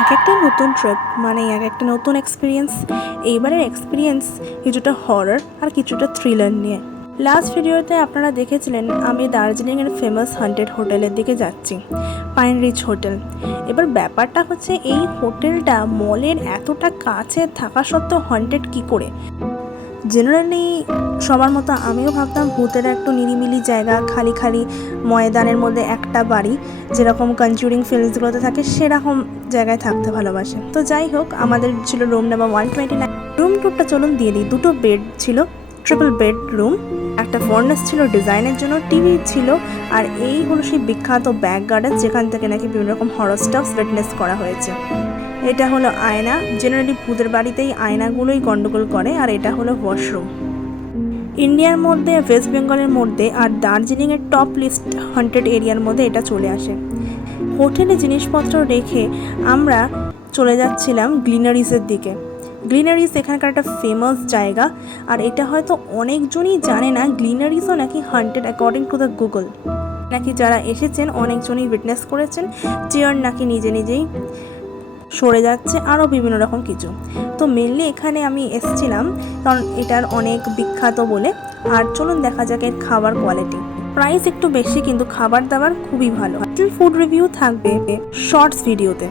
এক একটা নতুন ট্রিপ মানে এক একটা নতুন এক্সপিরিয়েন্স। এইবারের এক্সপিরিয়েন্স কিছুটা হরর আর কিছুটা থ্রিলার নিয়ে। লাস্ট ভিডিওতে আপনারা দেখেছিলেন আমি দার্জিলিংয়ের ফেমাস হান্টেড হোটেলের দিকে যাচ্ছি, পাইন রিচ হোটেল। এবার ব্যাপারটা হচ্ছে এই হোটেলটা মলের এতটা কাছে থাকা সত্ত্বেও হান্টেড কী করে। জেনারেলি সবার মতো আমিও ভাবতাম ভূতের একটু নিরিবিলি জায়গা, খালি খালি ময়দানের মধ্যে একটা বাড়ি, যেরকম কনজুরিং ফিল্মসগুলোতে থাকে সেরকম জায়গায় থাকতে ভালোবাসে। তো যাই হোক, আমাদের ছিল রুম নাম্বার 129। রুম টুরটা চলুন দিয়ে দিই। দুটো বেড ছিল, ট্রিপল বেড রুম, একটা ফর্নেস ছিল ডিজাইনের জন্য, টিভি ছিল, আর এই হলো সেই বিখ্যাত ব্যাক গার্ডেন যেখান থেকে নাকি বিভিন্ন রকম হরর স্টাফস উইটনেস করা হয়েছে। এটা হলো আয়না, জেনারেলি ভূতের বাড়িতেই আয়নাগুলোই গন্ডগোল করে। আর এটা হলো ওয়াশরুম। ইন্ডিয়ার মধ্যে, ওয়েস্ট বেঙ্গলের মধ্যে আর দার্জিলিংয়ের টপ লিস্ট হান্টেড এরিয়ার মধ্যে এটা চলে আসে। হোটেলে জিনিসপত্র রেখে আমরা চলে যাচ্ছিলাম গ্লিনারিসের দিকে। গ্লিনারিস এখানকার একটা ফেমাস জায়গা, আর এটা হয়তো অনেকজনই জানে না গ্লিনারিসও নাকি haunted according to the Google. নাকি যারা এসেছেন অনেকজনই উইটনেস করেছেন, চেয়ার নাকি নিজে নিজেই সরে যাচ্ছে, আরও বিভিন্ন রকম কিছু। তো মেনলি এখানে আমি এসেছিলাম কারণ এটার অনেক বিখ্যাত বলে। আর চলুন দেখা যাক এর খাবার কোয়ালিটি। প্রাইস একটু বেশি কিন্তু খাবার দাবার খুবই ভালো। ফুড রিভিউ থাকবে শর্টস ভিডিওতে।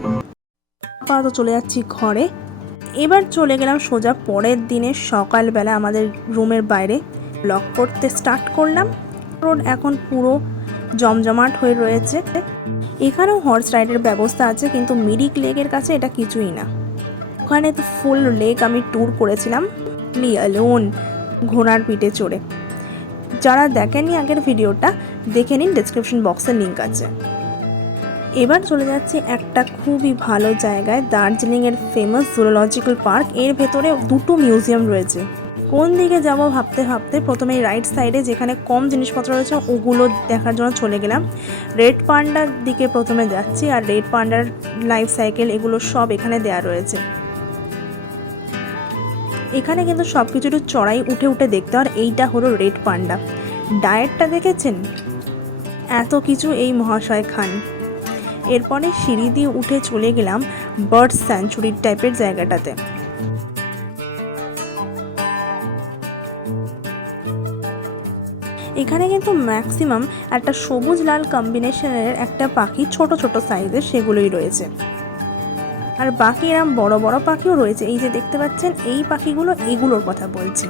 আপাতত চলে যাচ্ছি ঘরে। এবার চলে গেলাম সোজা পরের দিনের সকালবেলা আমাদের রুমের বাইরে লক করতে স্টার্ট করলাম। রোড এখন পুরো জমজমাট হয়ে রয়েছে। এখানেও হর্স রাইডের ব্যবস্থা আছে, কিন্তু মিরিক লেকের কাছে এটা কিছুই না। ওখানে তো ফুল লেক আমি ট্যুর করেছিলাম অ্যালোন, ঘোড়ার পিঠে চড়ে। যারা দেখেননি আগের ভিডিওটা দেখে নিন, ডেসক্রিপশন বক্সে লিঙ্ক আছে। এবার চলে যাচ্ছি একটা খুবই ভালো জায়গায়, দার্জিলিংয়ের ফেমাস জুলজিক্যাল পার্ক। এর ভেতরে দুটো মিউজিয়াম রয়েছে। কোন দিকে যাব ভাবতে ভাবতে প্রথমে রাইট সাইডে যেখানে কম জিনিসপত্র রয়েছে ওগুলো দেখার জন্য চলে গেলাম। রেড পান্ডার দিকে প্রথমে যাচ্ছি, আর রেড পান্ডার লাইফ সাইকেল এগুলো সব এখানে দেয়া রয়েছে। এখানে কিন্তু সব কিছু একটু চড়াই উঠে উঠে দেখতে। আর এইটা হলো রেড পান্ডা। ডায়েটটা দেখেছেন, এত কিছু এই মহাশয় খান। এরপরে সিঁড়ি দিয়ে উঠে চলে গেলাম বার্ড স্যাঞ্চুরি টাইপের জায়গাটাতে। এখানে কিন্তু ম্যাক্সিমাম একটা সবুজ লাল কম্বিনেশনের একটা পাখি, ছোট ছোট সাইজের, সেগুলোই রয়েছে। আর বাকি এরম বড় বড় পাখিও রয়েছে। এই যে দেখতে পাচ্ছেন এই পাখিগুলো, এগুলোর কথা বলছি।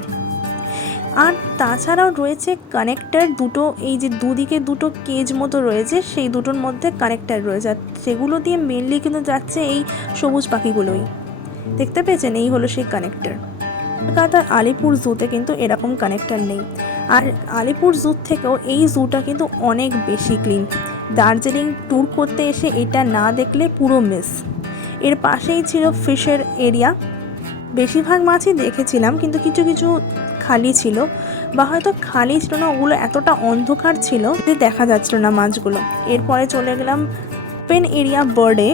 আর তাছাড়াও রয়েছে কানেক্টার দুটো, এই যে দুদিকে দুটো কেজ মতো রয়েছে, সেই দুটোর মধ্যে কানেক্টার রয়েছে। আর সেগুলো দিয়ে মেনলি কিন্তু যাচ্ছে এই সবুজ পাখিগুলোই। দেখতে পেয়েছেন, এই হলো সেই কানেক্টার। কলকাতার আলিপুর জুতে কিন্তু এরকম কানেক্টার নেই। আর আলিপুর জু থেকেও এই জুটা কিন্তু অনেক বেশি ক্লিন। দার্জিলিং ট্যুর করতে এসে এটা না দেখলে পুরো মিস। এর পাশেই ছিল ফিশের এরিয়া। বেশিরভাগ মাছই দেখেছিলাম, কিন্তু কিছু কিছু খালি ছিল, বা হয়তো খালি ছিল না, ওগুলো এতটা অন্ধকার ছিল যে দেখা যাচ্ছিল না মাছগুলো। এরপরে চলে গেলাম পেন এরিয়া বার্ডে,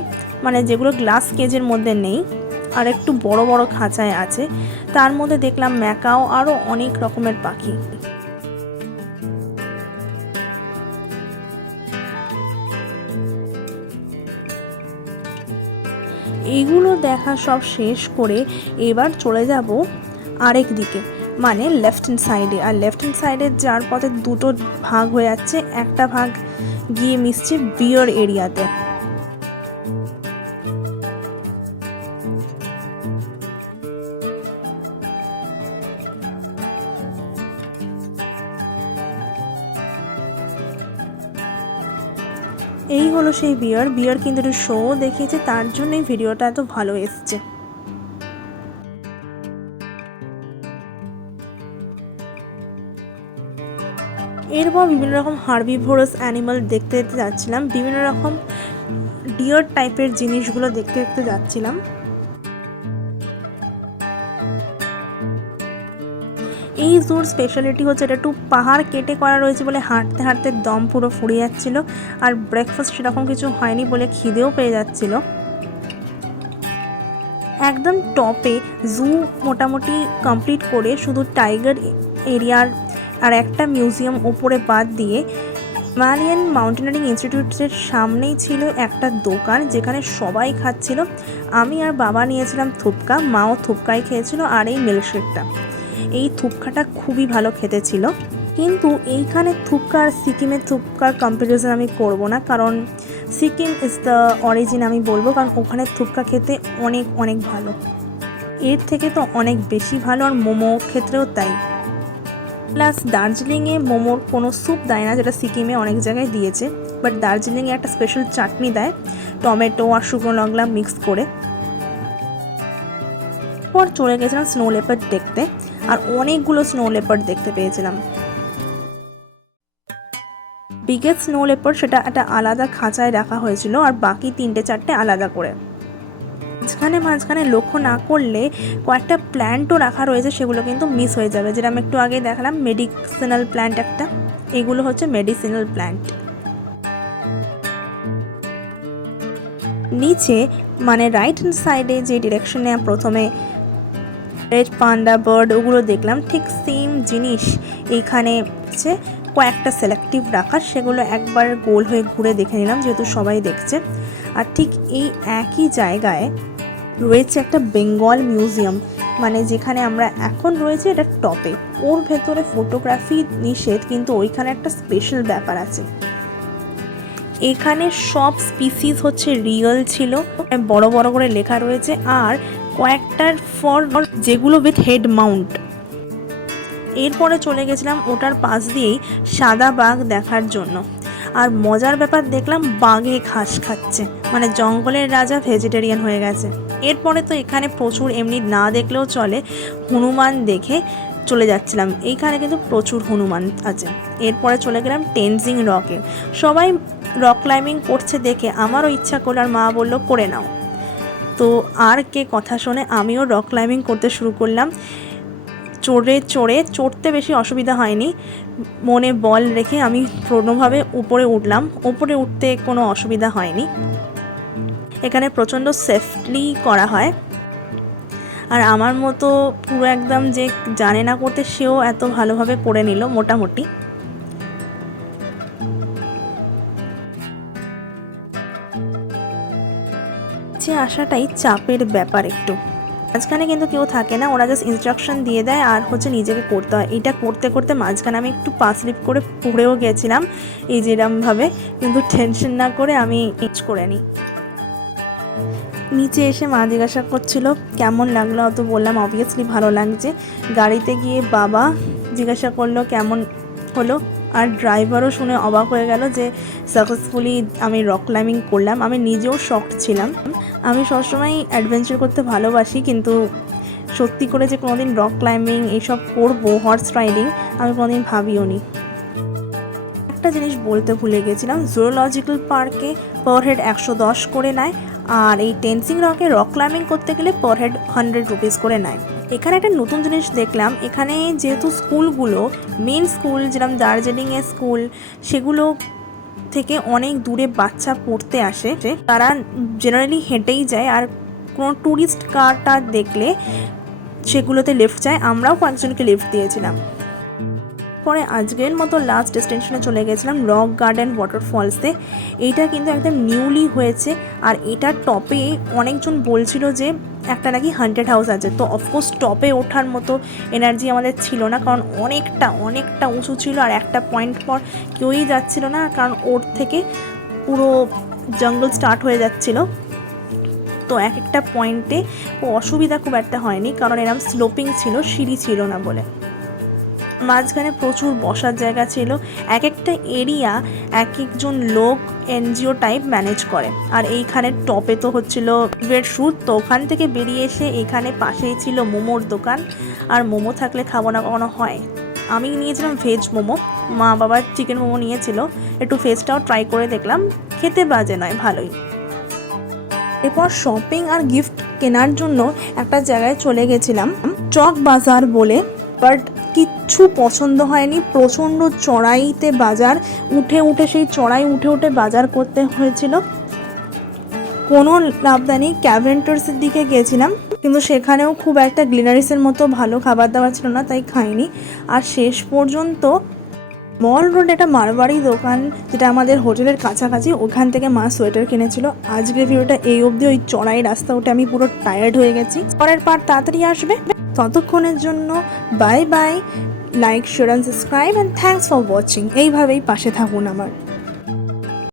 মানে যেগুলো গ্লাস কেজের মধ্যে নেই আর একটু বড় বড় খাঁচায় আছে। তার মধ্যে দেখলাম ম্যাকাও, আরও অনেক রকমের পাখি। এইগুলো দেখা সব শেষ করে এবার চলে যাব আরেক দিকে, মানে লেফট হ্যান্ড সাইডে। আর লেফট হ্যান্ড সাইডে যার পথে দুটো ভাগ হয়ে যাচ্ছে, একটা ভাগ গিয়ে মিশছে বিয়ার এরিয়াতে। এই হলো সেই বিয়ার কিন্তু একটু শো দেখিয়েছে, তার জন্য এই ভিডিওটা এত ভালো এসছে। এরপর বিভিন্ন রকম হার্বিভোরাস অ্যানিমাল দেখতে দেখতে যাচ্ছিলাম, বিভিন্ন রকম ডিয়ার টাইপের জিনিসগুলো দেখতে দেখতে যাচ্ছিলাম। এই জুর স্পেশালিটি হচ্ছে এটা একটু পাহাড় কেটে করা রয়েছে বলে হাঁটতে হাঁটতে দম পুরো ফুরিয়ে যাচ্ছিলো। আর ব্রেকফাস্ট সেরকম কিছু হয়নি বলে খিদেও পেয়ে যাচ্ছিল। একদম টপে জু মোটামুটি কমপ্লিট করে শুধু টাইগার এরিয়ার আর একটা মিউজিয়াম ওপরে বাদ দিয়ে হিমালয়ান মাউন্টেনারিং ইনস্টিটিউটের সামনেই ছিল একটা দোকান যেখানে সবাই খাচ্ছিল। আমি আর বাবা নিয়েছিলাম থুপকা, মাও থুপকাই খেয়েছিল, আর এই মিল্কশেকটা। এই থুপকাটা খুবই ভালো খেতে ছিল, কিন্তু এইখানে থুপকা আর সিকিমের থুপকার কম্প্যারিজন আমি করব না, কারণ সিকিম ইজ দ্য অরিজিন আমি বলবো, কারণ ওখানে থুপকা খেতে অনেক অনেক ভালো, এর থেকে তো অনেক বেশি ভালো, আর মোমো ক্ষেত্রেও তাই। প্লাস দার্জিলিংয়ে মোমোর কোনো স্যুপ দেয় না, যেটা সিকিমে অনেক জায়গায় দিয়েছে, বাট দার্জিলিংয়ে একটা স্পেশাল চাটনি দেয় টমেটো আর শুকনো লঙ্কা মিক্স করে। পর চলে গেছিলাম স্নো লেপার্ড দেখতে, আর অনেকগুলো স্নো লেপার্ড দেখতে পেয়েছিলাম। বিগেস্ট স্নো লেপার্ড সেটা একটা আলাদা খাঁচায় রাখা হয়েছিল, আর বাকি 3-4টে আলাদা করে। মাঝখানে লক্ষ্য না করলে কয়েকটা প্ল্যান্টও রাখা রয়েছে, সেগুলো কিন্তু মিস হয়ে যাবে, যেটা আমি একটু আগেই দেখালাম মেডিসিনাল প্ল্যান্ট একটা, এগুলো হচ্ছে মেডিসিনাল প্ল্যান্ট। নিচে মানে রাইট হ্যান্ড সাইডে যে ডিরেকশনে প্রথমে রেড পান্ডা বার্ড ওগুলো দেখলাম, ঠিক সেম জিনিস এইখানে হচ্ছে কয়েকটা সিলেক্টিভ রাখা, সেগুলো একবার গোল হয়ে ঘুরে দেখে নিলাম যেহেতু সবাই দেখছে। আর ঠিক এই একই জায়গায় রয়েছে একটা বেঙ্গল মিউজিয়াম, মানে যেখানে আমরা এখন রয়েছে এটা টপে, ওর ভেতরে ফটোগ্রাফি নিষেধ, কিন্তু ওইখানে একটা স্পেশাল ব্যাপার আছে। এখানে সব স্পিসিস হচ্ছে রিয়েল ছিল, বড় বড় করে লেখা রয়েছে, আর কয়েকটার ফর যেগুলো উইথ হেড মাউন্ট। এরপরে চলে গেছিলাম ওটার পাশ দিয়েই সাদা বাঘ দেখার জন্য, আর মজার ব্যাপার দেখলাম বাঘে ঘাস খাচ্ছে, মানে জঙ্গলের রাজা ভেজিটেরিয়ান হয়ে গেছে। এরপরে তো এখানে প্রচুর এমনি না দেখলেও চলে হনুমান দেখে চলে যাচ্ছিলাম, এইখানে কিন্তু প্রচুর হনুমান আছে। এরপরে চলে গেলাম টেনজিং রকে, সবাই রক ক্লাইম্বিং করছে দেখে আমারও ইচ্ছা করলো, আর মা বললো করে নাও, তো আর কে কথা শোনে, আমিও রক ক্লাইম্বিং করতে শুরু করলাম। চড়তে বেশি অসুবিধা হয়নি, মনে বল রেখে আমি কোনোভাবে উপরে উঠলাম, উপরে উঠতে কোনো অসুবিধা হয়নি। এখানে প্রচণ্ড সেফলি করা হয়, আর আমার মতো পুরো একদম যে জানে না করতে সেও এত ভালোভাবে করে নিল মোটামুটি। যে আসাটাই চাপের ব্যাপার একটু, মাঝখানে কিন্তু কেউ থাকে না, ওরা জাস্ট ইনস্ট্রাকশন দিয়ে দেয় আর হচ্ছে নিজেকে করতে হয়। এটা করতে করতে মাঝখানে আমি একটু পা স্লিপ করে পড়েও গেছিলাম এই যেরমভাবে, কিন্তু টেনশন না করে আমি করে নিই। নিচে এসে মা জিজ্ঞাসা করছিল কেমন লাগলো, তো বললাম অবভিয়াসলি ভালো লাগছে। গাড়িতে গিয়ে বাবা জিজ্ঞাসা করলো কেমন হলো, আর ড্রাইভারও শুনে অবাক হয়ে গেল যে সাকসেসফুলি আমি রক ক্লাইম্বিং করলাম। আমি নিজেও শকড ছিলাম, আমি সবসময় অ্যাডভেঞ্চার করতে ভালোবাসি, কিন্তু সত্যি করে যে কোনোদিন রক ক্লাইম্বিং এইসব করবো, হর্স রাইডিং, আমি কোনোদিন ভাবিও নি। একটা জিনিস বলতে ভুলে গেছিলাম, জুলজিক্যাল পার্কে পার হেড 110 করে নেয়, আর এই টেনজিং রকে রক ক্লাইম্বিং করতে গেলে পার হেড 100 রুপিস করে নেয়। এখানে একটা নতুন জিনিস দেখলাম, এখানে যেহেতু স্কুলগুলো মেন স্কুল যেরকম দার্জিলিংয়ের স্কুল, সেগুলো থেকে অনেক দূরে বাচ্চা পড়তে আসে, তারা জেনারেলি হেঁটেই যায়, আর কোনো ট্যুরিস্ট কারটা দেখলে সেগুলোতে লিফট চায়, আমরাও কয়েকজনকে লিফট দিয়েছিলাম। পরে আজকের মতো লাস্ট ডেস্টিনেশনে চলে গেছিলাম রক গার্ডেন ওয়াটারফলসে। এইটা কিন্তু একদম নিউলি হয়েছে, আর এটার টপে অনেকজন বলছিল যে একটা নাকি হান্টেড হাউস আছে, তো অফকোর্স টপে ওঠার মতো এনার্জি আমাদের ছিল না, কারণ অনেকটা উঁচু ছিল, আর একটা পয়েন্ট পর কেউই যাচ্ছিল না, কারণ ওর থেকে পুরো জঙ্গল স্টার্ট হয়ে যাচ্ছিল। তো একটা পয়েন্টে অসুবিধা খুব একটা হয়নি, কারণ এরকম স্লোপিং ছিল, সিঁড়ি ছিল না বলে। মাঝখানে প্রচুর বসার জায়গা ছিল, এক একটা এরিয়া এক একজন লোক এনজিও টাইপ ম্যানেজ করে। আর এইখানে টপে তো হচ্ছিল ইভেন্ট শ্যুট, তো ওখান থেকে বেরিয়ে এসে এখানে পাশেই ছিল মোমোর দোকান, আর মোমো থাকলে খাবো না কখনো হয়। আমি নিয়েছিলাম ভেজ মোমো, মা বাবার চিকেন মোমো নিয়েছিল, একটু ফেসটাও ট্রাই করে দেখলাম, খেতে বাজে নয়, ভালোই। এরপর শপিং আর গিফট কেনার জন্য একটা জায়গায় চলে গেছিলাম চক বাজার বলে, বাট কিচ্ছু পছন্দ হয়নি, প্রচণ্ড চড়াইতে বাজার, উঠে সেই চড়াই উঠে বাজার করতে হয়েছিল, কোনো লাভদানি নেই। ক্যাভেন্টার্সের দিকে গেছিলাম, কিন্তু সেখানেও খুব একটা গ্লিনারিসের মতো ভালো খাবার দাবার ছিল না, তাই খাইনি। আর শেষ পর্যন্ত মল রোড একটা মারবাড়ি দোকান, যেটা আমাদের হোটেলের কাছাকাছি, ওখান থেকে মা সোয়েটার কিনেছিল। আজকের ভিডিওটা এই অবধি। ওই চড়াই রাস্তা উঠে আমি পুরো টায়ার্ড হয়ে গেছি। পরের পার্ট তাড়াতাড়ি আসবে। ততক্ষণের জন্য bye bye. Like, share and subscribe and thanks for watching. এইভাবেই পাশে থাকুন আমার।